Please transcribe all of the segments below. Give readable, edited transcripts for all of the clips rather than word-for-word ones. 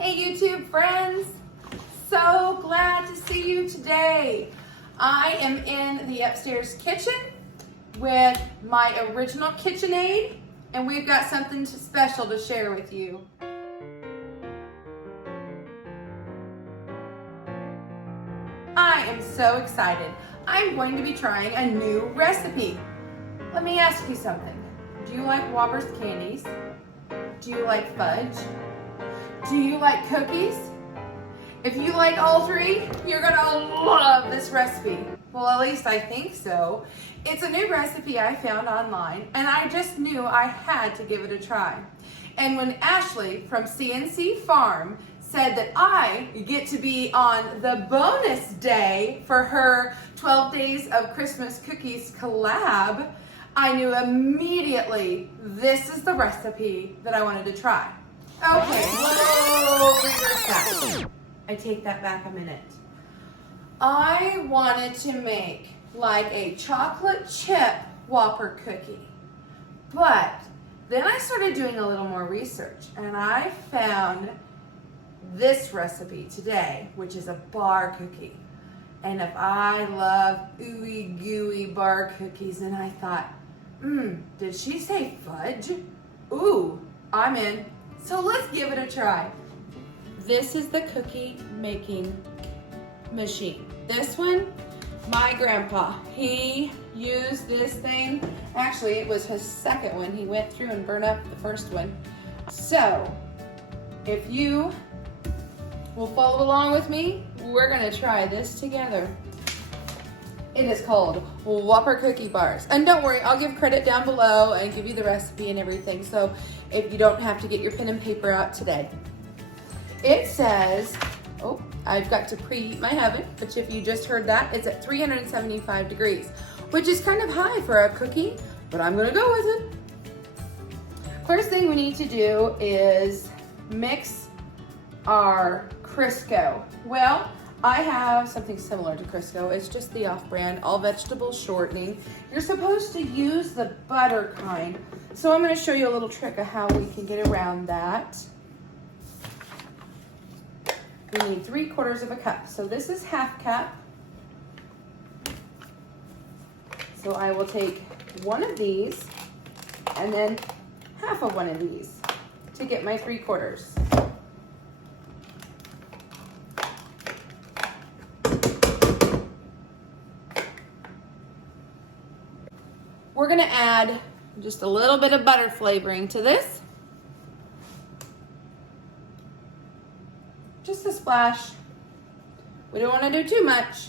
Hey YouTube friends, so glad to see you today. I am in the upstairs kitchen with my original KitchenAid, and we've got something special to share with you. I am so excited. I'm going to be trying a new recipe. Let me ask you something. Do you like Whoppers candies? Do you like fudge? Do you like cookies? If you like all three, you're gonna love this recipe. Well, at least I think so. It's a new recipe I found online, and I just knew I had to give it a try. And when Ashley from CNC Farm said that I get to be on the bonus day for her 12 Days of Christmas Cookies collab, I knew immediately this is the recipe that I wanted to try. Okay, whoa, reverse that. I take that back a minute. I wanted to make like a chocolate chip Whopper cookie, but then I started doing a little more research and I found this recipe today, which is a bar cookie. And if I love ooey gooey bar cookies, and I thought, did she say fudge? Ooh, I'm in. So let's give it a try. This is the cookie making machine. This one, my grandpa, he used this thing. Actually, it was his second one. He went through and burned up the first one. So, if you will follow along with me, we're gonna try this together. It is called Whopper cookie bars. And don't worry, I'll give credit down below and give you the recipe and everything, so if you don't have to get your pen and paper out today. It says, oh, I've got to preheat my oven, which if you just heard that, it's at 375 degrees, which is kind of high for a cookie, but I'm gonna go with it. First thing we need to do is mix our Crisco. Well, I have something similar to Crisco. It's just the off-brand, all vegetable shortening. You're supposed to use the butter kind. So I'm gonna show you a little trick of how we can get around that. We need 3/4 of a cup. So this is half cup. So I will take one of these and then half of one of these to get my 3/4. We're gonna add just a little bit of butter flavoring to this. Just a splash. We don't wanna do too much.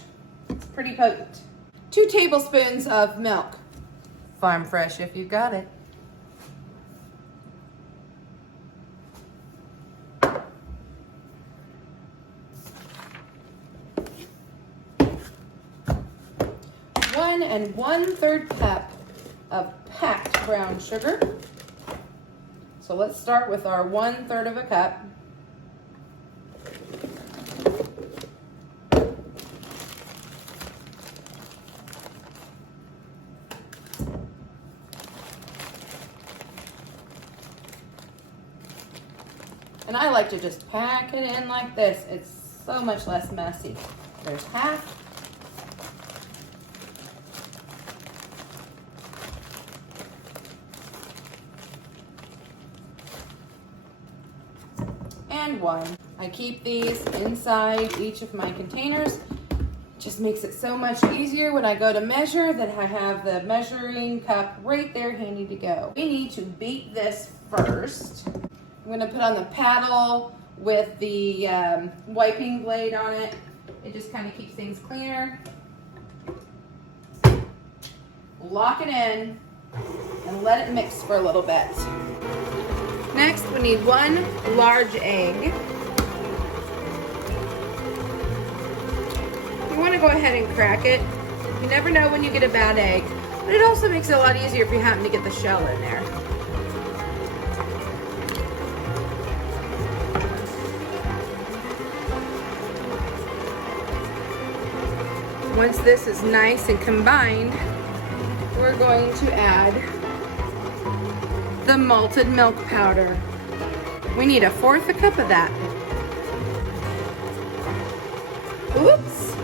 It's pretty potent. 2 tablespoons of milk. Farm fresh if you got it. One and 1/3 cup of packed brown sugar. So let's start with our 1/3 of a cup. And I like to just pack it in like this. It's so much less messy. There's half. And 1. I keep these inside each of my containers. Just makes it so much easier when I go to measure that I have the measuring cup right there handy to go. We need to beat this first. I'm gonna put on the paddle with the wiping blade on it. It just kind of keeps things cleaner. Lock it in and let it mix for a little bit. Next, we need 1 large egg. You want to go ahead and crack it. You never know when you get a bad egg, but it also makes it a lot easier if you happen to get the shell in there. Once this is nice and combined, we're going to add the malted milk powder. We need 1/4 cup of that. Oops.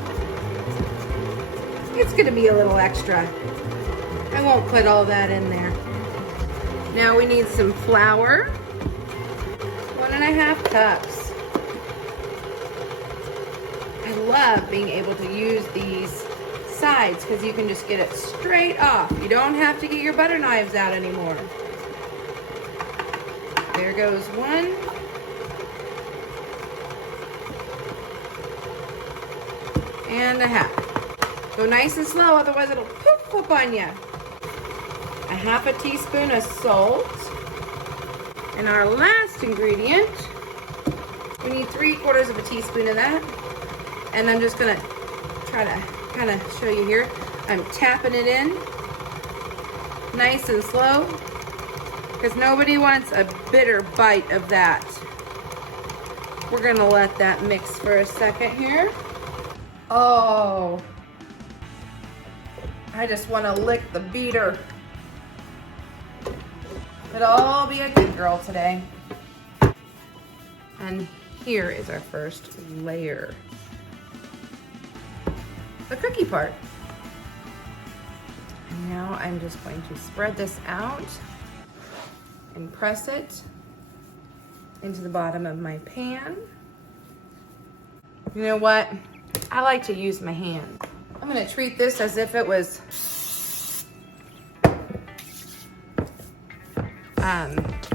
It's gonna be a little extra. I won't put all that in there. Now we need some flour. 1.5 cups. I love being able to use these sides because you can just get it straight off. You don't have to get your butter knives out anymore. There goes one. And 1/2. Go nice and slow, otherwise it'll poof up on you. 1/2 teaspoon of salt. And our last ingredient, we need 3/4 teaspoon of that. And I'm just gonna try to kind of show you here. I'm tapping it in nice and slow because nobody wants a bitter bite of that. We're gonna let that mix for a second here. Oh, I just want to lick the beater. But I'll be a good girl today. And here is our first layer. The cookie part. And now I'm just going to spread this out and press it into the bottom of my pan. You know what? I like to use my hand. I'm gonna treat this as if it was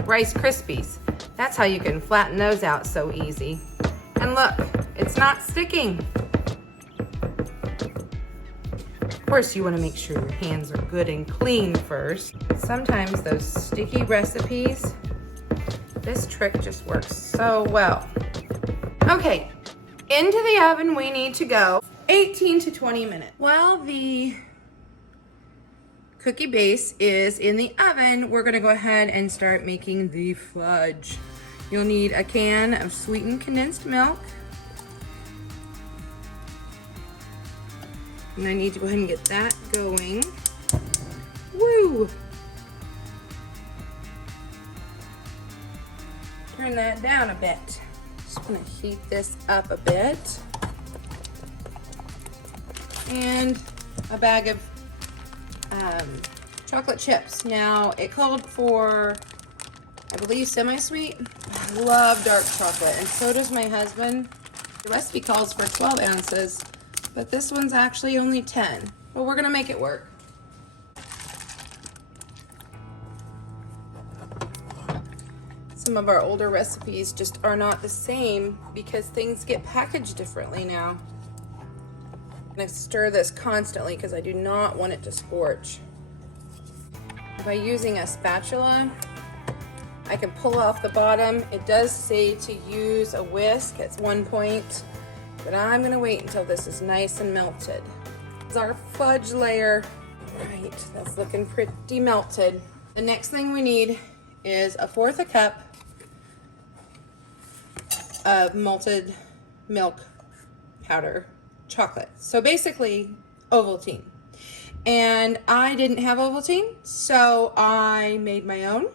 Rice Krispies. That's how you can flatten those out so easy. And look, it's not sticking. Of course, you want to make sure your hands are good and clean first. Sometimes those sticky recipes, this trick just works so well. Okay, into the oven we need to go 18 to 20 minutes. While the cookie base is in the oven, we're gonna go ahead and start making the fudge. You'll need a can of sweetened condensed milk. And I need to go ahead and get that going. Woo! Turn that down a bit. Just gonna heat this up a bit. And a bag of chocolate chips. Now, it called for, I believe, semi-sweet. I love dark chocolate, and so does my husband. The recipe calls for 12 ounces, but this one's actually only 10. But we're gonna make it work. Some of our older recipes just are not the same because things get packaged differently now. I'm gonna stir this constantly because I do not want it to scorch. By using a spatula, I can pull off the bottom. It does say to use a whisk at one point, but I'm gonna wait until this is nice and melted. This is our fudge layer. All right, that's looking pretty melted. The next thing we need is 1/4 cup of malted milk powder chocolate. So basically Ovaltine. And I didn't have Ovaltine, so I made my own.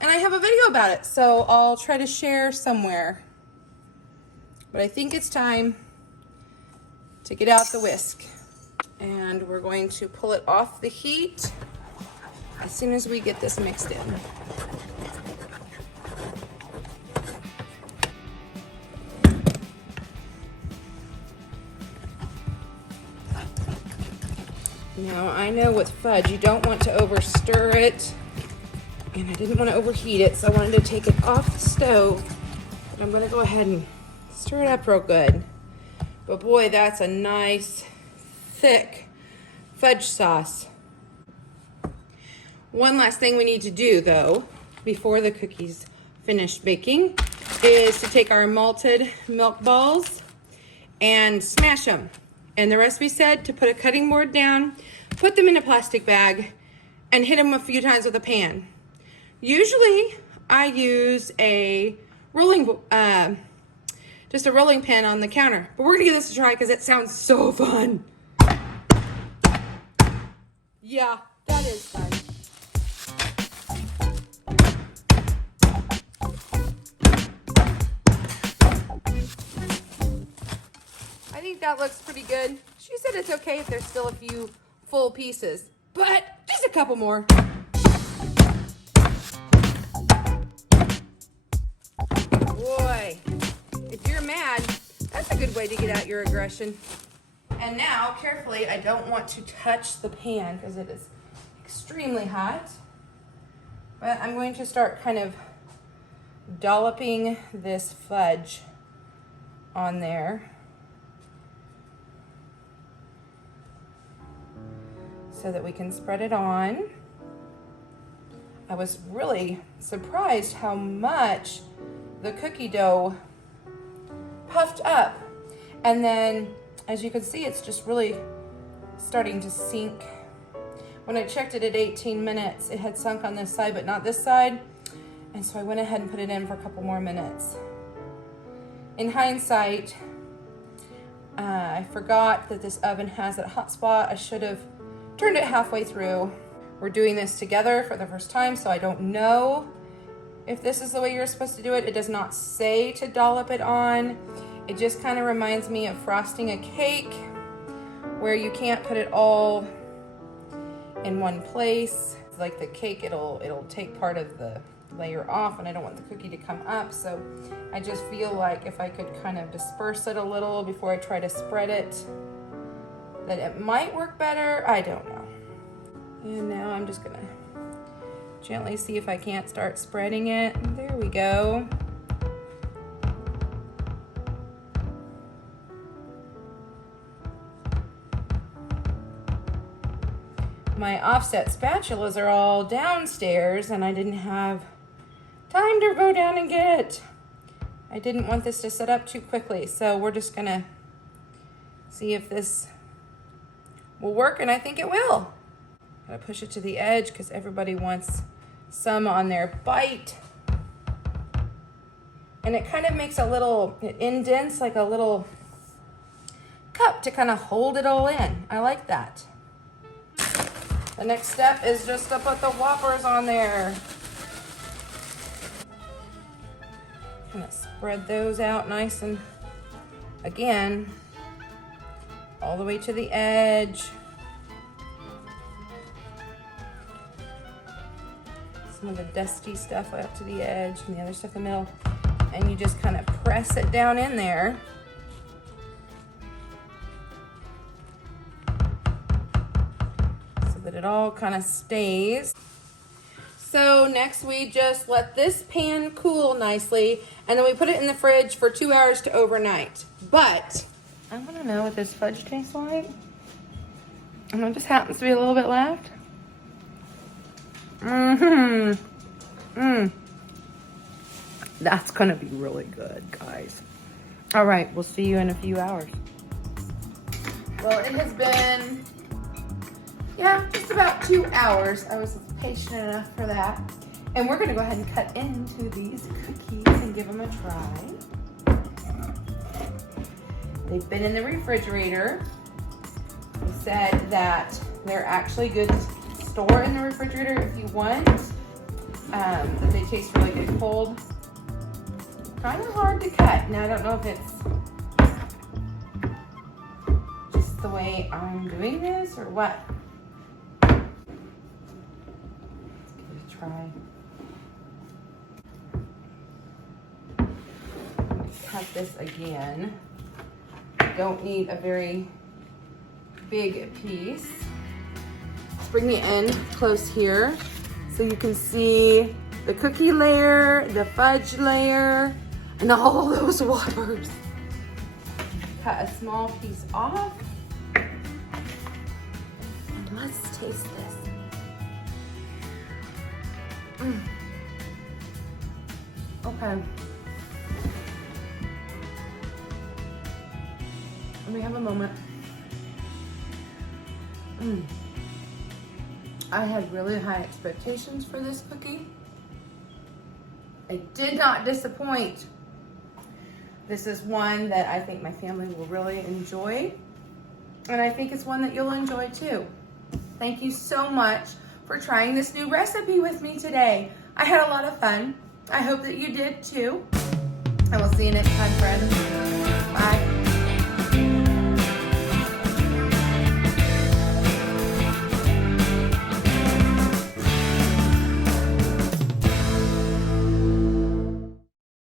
And I have a video about it, so I'll try to share somewhere. But I think it's time to get out the whisk. And we're going to pull it off the heat as soon as we get this mixed in. Now, I know with fudge, you don't want to over stir it, and I didn't want to overheat it, so I wanted to take it off the stove. But I'm going to go ahead and stir it up real good. But boy, that's a nice, thick fudge sauce. One last thing we need to do, though, before the cookies finish baking, is to take our malted milk balls and smash them. And the recipe said to put a cutting board down, put them in a plastic bag, and hit them a few times with a pan. Usually, I use a rolling, just a rolling pin on the counter. But we're gonna give this a try because it sounds so fun. Yeah, that is fun. I think think that looks pretty good. She said it's okay if there's still a few full pieces, but just a couple more. Boy, if you're mad, that's a good way to get out your aggression. And now, carefully, I don't want to touch the pan because it is extremely hot. But I'm going to start kind of dolloping this fudge on there so that we can spread it on. I was really surprised how much the cookie dough puffed up. And then, as you can see, it's just really starting to sink. When I checked it at 18 minutes, it had sunk on this side, but not this side. And so I went ahead and put it in for a couple more minutes. In hindsight, I forgot that this oven has a hot spot. I should have turned it halfway through. We're doing this together for the first time, so I don't know if this is the way you're supposed to do it. It does not say to dollop it on. It just kind of reminds me of frosting a cake where you can't put it all in one place. Like the cake, it'll take part of the layer off, and I don't want the cookie to come up. So I just feel like if I could kind of disperse it a little before I try to spread it, that it might work better. I don't know. And now I'm just gonna gently see if I can't start spreading it. There we go. My offset spatulas are all downstairs and I didn't have time to go down and get it. I didn't want this to set up too quickly, so we're just gonna see if this will work, and I think it will. Gotta push it to the edge because everybody wants some on their bite. And it kind of makes a little, it indents like a little cup to kind of hold it all in. I like that. The next step is just to put the Whoppers on there. Kind of spread those out nice and, again, all the way to the edge. Some of the dusty stuff out to the edge and the other stuff in the middle. And you just kind of press it down in there. So that it all kind of stays. So next we just let this pan cool nicely, and then we put it in the fridge for 2 hours to overnight. But I want to know what this fudge tastes like. And there just happens to be a little bit left. That's gonna be really good, guys. All right, we'll see you in a few hours. Well, it has been, just about 2 hours. I was patient enough for that. And we're gonna go ahead and cut into these cookies and give them a try. They've been in the refrigerator. They said that they're actually good to store in the refrigerator if you want. That they taste really good cold. Kind of hard to cut. Now I don't know if it's just the way I'm doing this or what. Let's give it a try. Cut this again. Don't need a very big piece. Let's bring the end close here so you can see the cookie layer, the fudge layer, and all those Whoppers. Cut a small piece off. And let's taste this. Okay. Let me have a moment. I had really high expectations for this cookie. It did not disappoint. This is one that I think my family will really enjoy. And I think it's one that you'll enjoy too. Thank you so much for trying this new recipe with me today. I had a lot of fun. I hope that you did too. I will see you next time, friends.